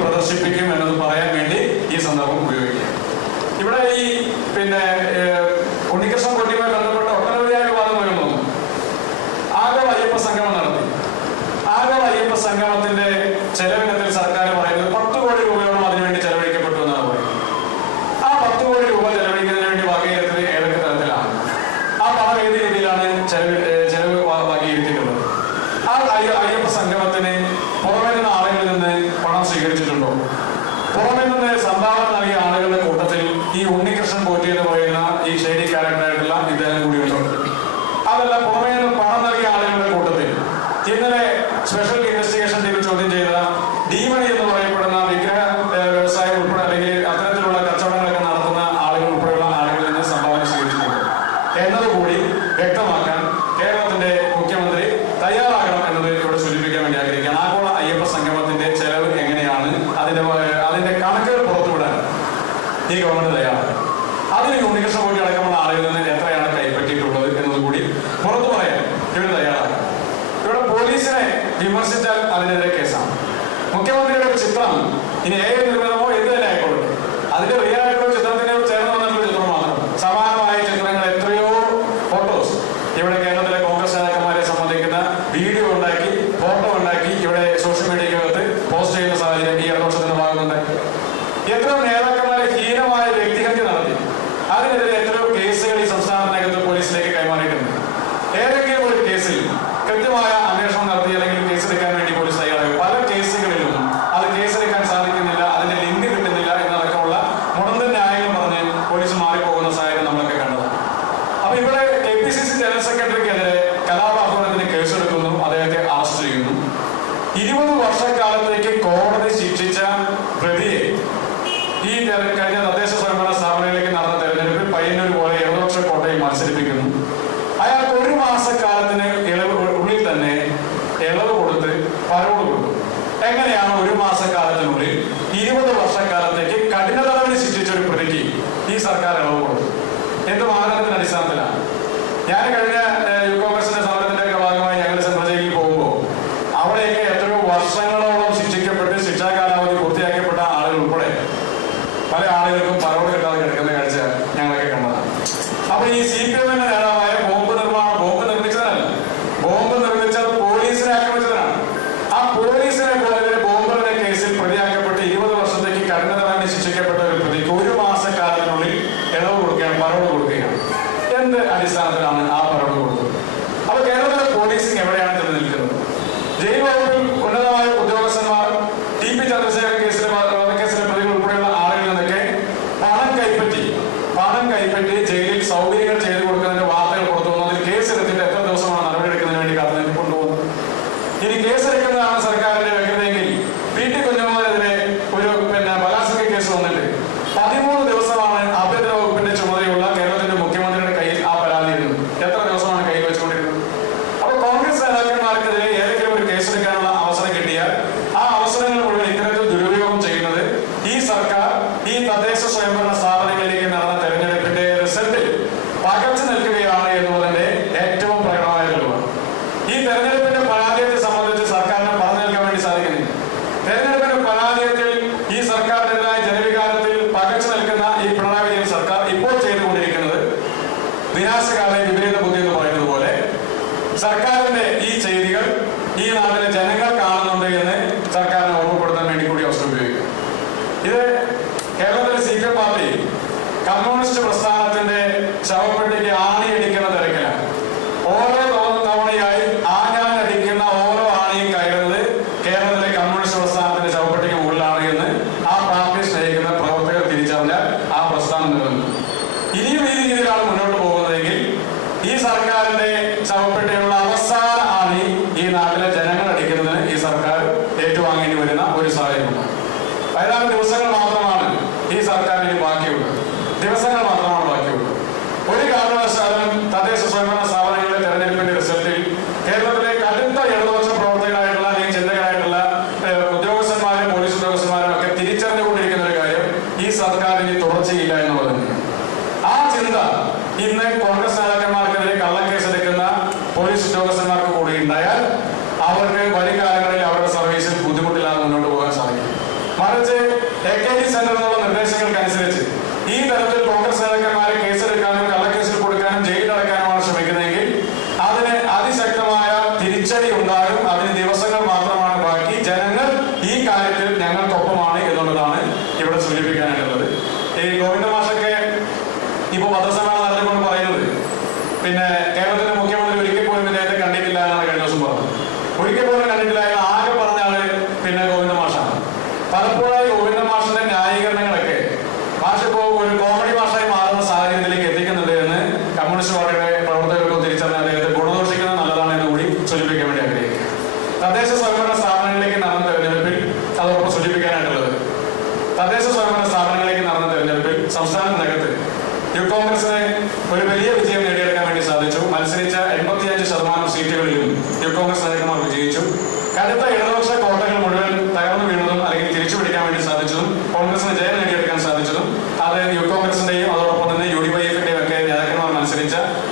പ്രദർശിപ്പിക്കും എന്നത് പറയാൻ വേണ്ടി ഈ സന്ദർഭം ഉപയോഗിക്കുക ഇവിടെ ഈ പിന്നെ e o ഇനി ഏക നിർമ്മിതമോ എന്ത് തന്നെ ആയിക്കോട്ടെ അതിന്റെ റിയാലിറ്റിയോ ചിത്രത്തിനോ ചേർന്ന് വന്നിട്ടുള്ള ചിത്രം മാത്രം സമാനമായ ചിത്രങ്ങൾ എത്രയോ ഫോട്ടോസ് ഇവിടെ കേരളത്തിലെ കോൺഗ്രസ് നേതാക്കന്മാരെ സംബന്ധിക്കുന്ന വീഡിയോ ഉണ്ടാക്കി ഫോട്ടോ ഉണ്ടാക്കി ഇവിടെ സോഷ്യൽ മീഡിയക്കകത്ത് പോസ്റ്റ് ചെയ്യുന്ന സാഹചര്യം ഈ ഇടതുപക്ഷത്തിന് ഉണ്ടാകുന്നുണ്ട് എത്ര നേതാക്കന്മാരെ ഹീനമായ വ്യക്തിഹത്യ നടത്തി. അതിനെതിരെ എത്രയോ കേസുകൾ ഈ സംസ്ഥാനത്തിനകത്ത് പോലീസിലേക്ക് കൈമാറിയിട്ടുണ്ട്. ഏതെങ്കിലും ഒരു കേസിൽ കൃത്യമായ എങ്ങനെയാണ് ഒരു മാസക്കാലത്തിനുള്ളിൽ ഇരുപത് വർഷക്കാലത്തേക്ക് കഠിന തലവിന് ശിക്ഷിച്ച ഒരു പ്രതിക്ക് ഈ സർക്കാർ ഇളവ് കൊടുത്തു എന്ത് വാഹനത്തിന്റെ അടിസ്ഥാനത്തിലാണ്? ഞാൻ കഴിഞ്ഞ തടവിന് ശിക്ഷിക്കപ്പെട്ട ഒരു പ്രതിക്ക് ഒരു മാസക്കാലത്തിനുള്ളിൽ ഇളവ് കൊടുക്കുകയാണ് പരോൾ കൊടുക്കുകയാണ് എന്ത് അടിസ്ഥാനത്തിലാണ് Заказ സ്വീകരിക്കുന്നതിന് ഈ സർക്കാർ ഏറ്റുവാങ്ങേണ്ടി വരുന്ന ഒരു സാഹചര്യമുണ്ട്. ഏതാനും ദിവസങ്ങൾ മാത്രമാണ് ഈ സർക്കാരിന് ബാക്കിയുള്ളത്. ദിവസങ്ങൾ മറിച്ച് എ കെ ജി സെന്റർ നിർദ്ദേശങ്ങൾക്കനുസരിച്ച് ഈ തരത്തിൽ കോൺഗ്രസ്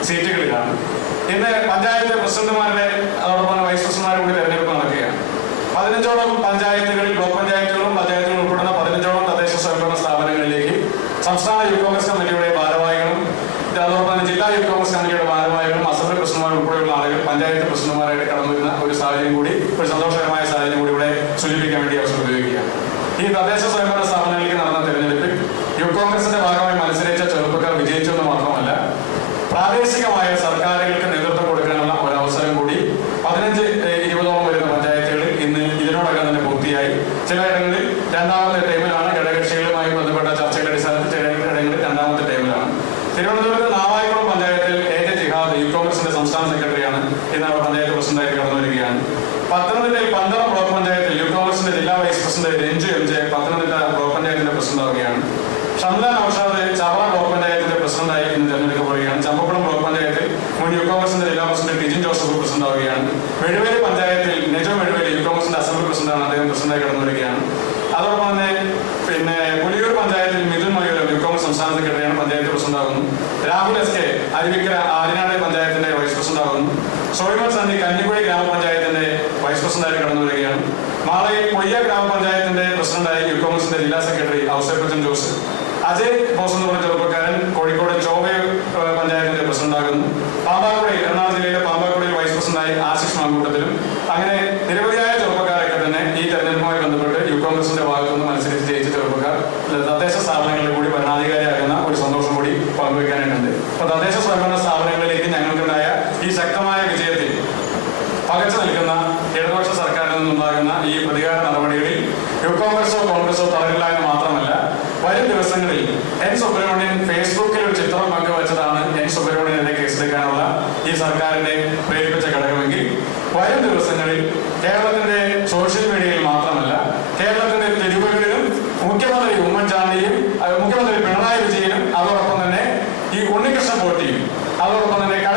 സീറ്റുകളിലാണ് ഇന്ന് പഞ്ചായത്ത് പ്രസിഡന്റുമാരുടെ അതോടൊപ്പം വൈസ് പ്രസിഡന്റുമാരും കൂടി തെരഞ്ഞെടുപ്പ് നടക്കുകയാണ്. പതിനഞ്ചോളം പതിനഞ്ച് പ്രസിഡന്റായി കടന്നു വരികയാണ് അതോടൊപ്പം തന്നെ പിന്നെ പുലിയൂർ പഞ്ചായത്തിൽ മിഥുൻ മയൂരം യുക്കോമ സംസ്ഥാന സെക്രട്ടറിയാണ് പഞ്ചായത്ത് പ്രസിഡന്റാകുന്നു. രാഹുൽ എസ് കെ അരുവിക്കര ആദിനാട് പഞ്ചായത്തിന്റെ വൈസ് പ്രസിഡന്റാകുന്നു. സോയിമർ സന്ധി കഞ്ഞിക്കുഴി ഗ്രാമപഞ്ചായത്തിന്റെ വൈസ് പ്രസിഡന്റായി കടന്നു വരികയാണ് മാളയിൽ പൊയ്യ ഗ്രാമപഞ്ചായത്തിന്റെ പ്രസിഡന്റായി യുക്കോമസിന്റെ ജില്ലാ സെക്രട്ടറി ഔസേപ്പച്ചൻ ജോസ്. അജയ് ബോസ് എന്ന് പറഞ്ഞ ചെറുപ്പക്കാരൻ necessariamente ഈ ഉണ്ണികൃഷ്ണൻ പോറ്റിയും അതോടൊപ്പം തന്നെ കട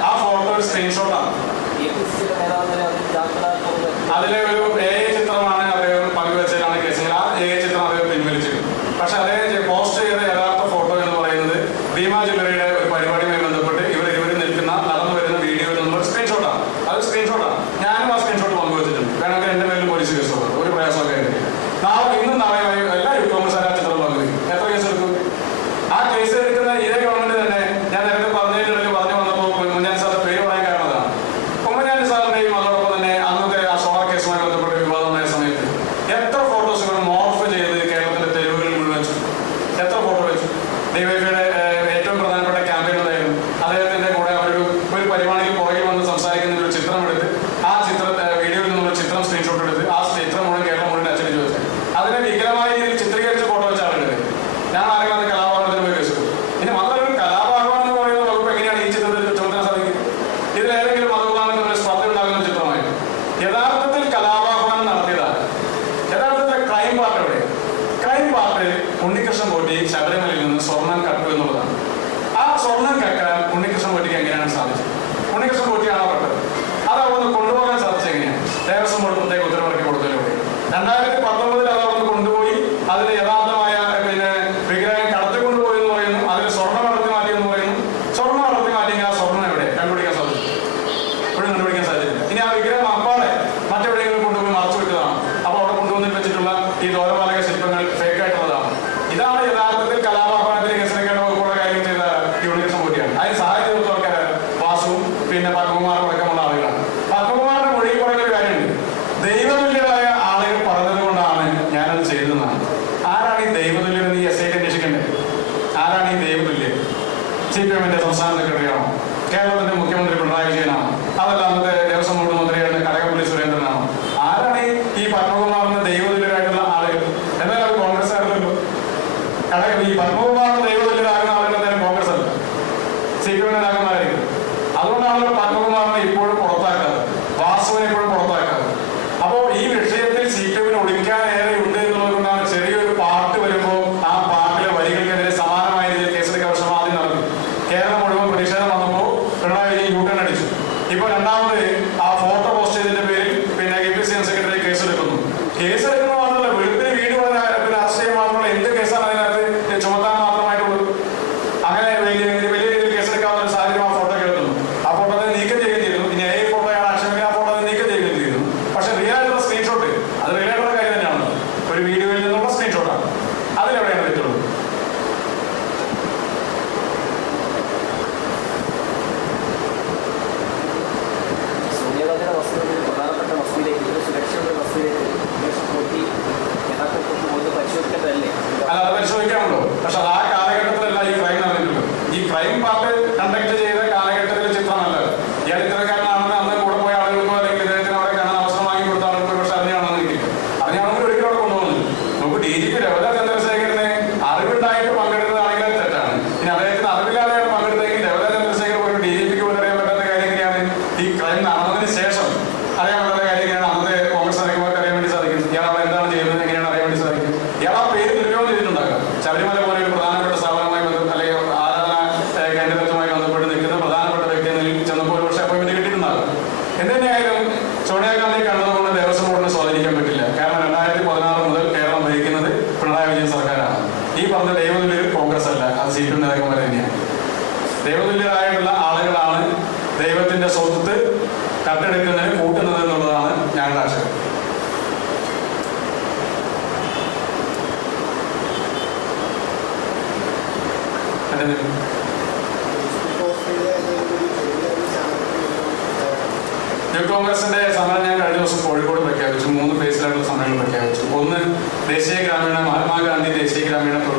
ആ ഫോട്ടോ സ്ക്രീൻഷോട്ടാണ് അതിലെ ഒരു അത്തരത്തിൽ കലാപാഹ്വാനം നടത്തിയതാണ്. യഥാർത്ഥത്തിൽ ക്രൈം പാർട്ടിയുടെ ക്രൈം പാർട്ടി ഉണ്ണികൃഷ്ണൻ കോട്ടി ശബരിമലയിൽ manera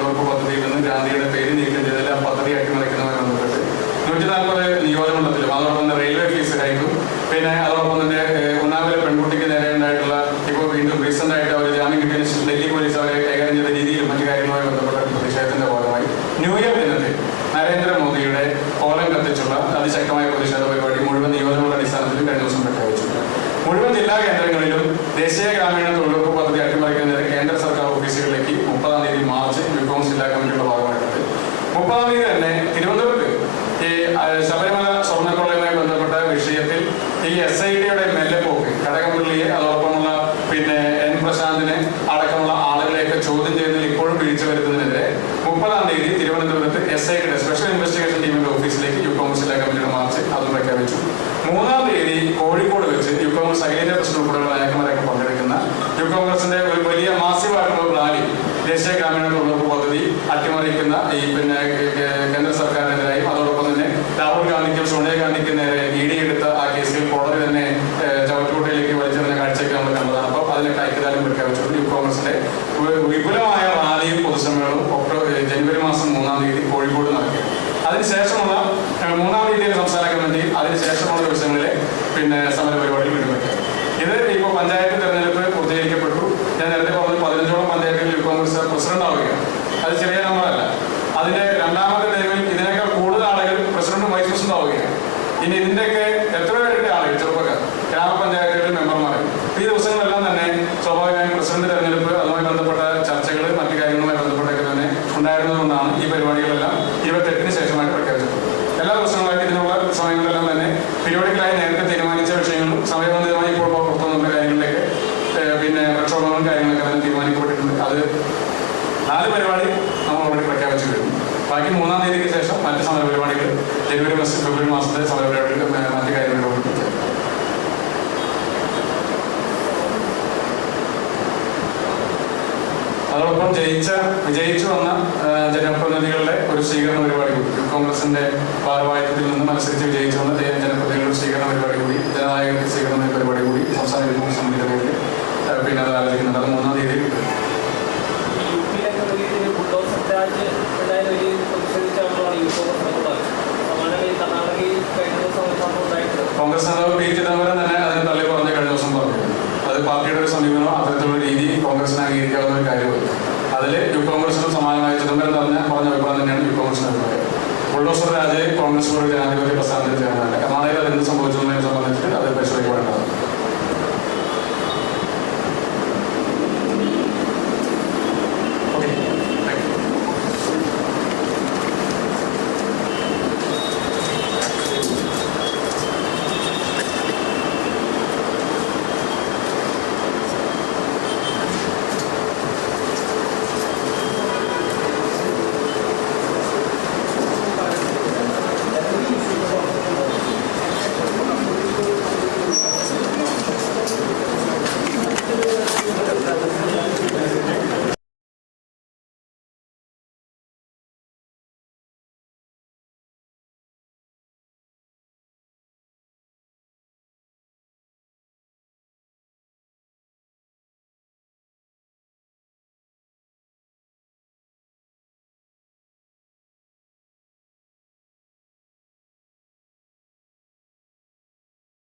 മെമ്പർമാർ ഈ ജയിച്ച വിജയിച്ചു വന്ന ജനപ്രതിനിധികളുടെ ഒരു സ്വീകരണ പരിപാടി കൂടി. കോൺഗ്രസിന്റെ ഭാരവാഹിത്വത്തിൽ നിന്ന് മത്സരിച്ച് വിജയിച്ചു വന്ന ജനപ്രതിനിധികളുടെ സ്വീകരണ പരിപാടി കൂടി ജനനായക സ്വീകരണ പരിപാടി കൂടി സംസ്ഥാന സമിതിയുടെ പിന്നെ അത് ആലോചിക്കുന്നുണ്ട്. അത് കമ്മീഷണറുടെ ബുൾഡോസർ രാജയെ കോൺഗ്രസിനോട് ഒരു ആധിപത്യ പ്രസ്ഥാനത്തിൽ ചെയ്യാനാണ് കർണാടകയിൽ അത് എന്ത് സംഭവിച്ചതിനെ സംബന്ധിച്ചിട്ട് അത് പരിശോധിക്കപ്പെടേണ്ടതാണ്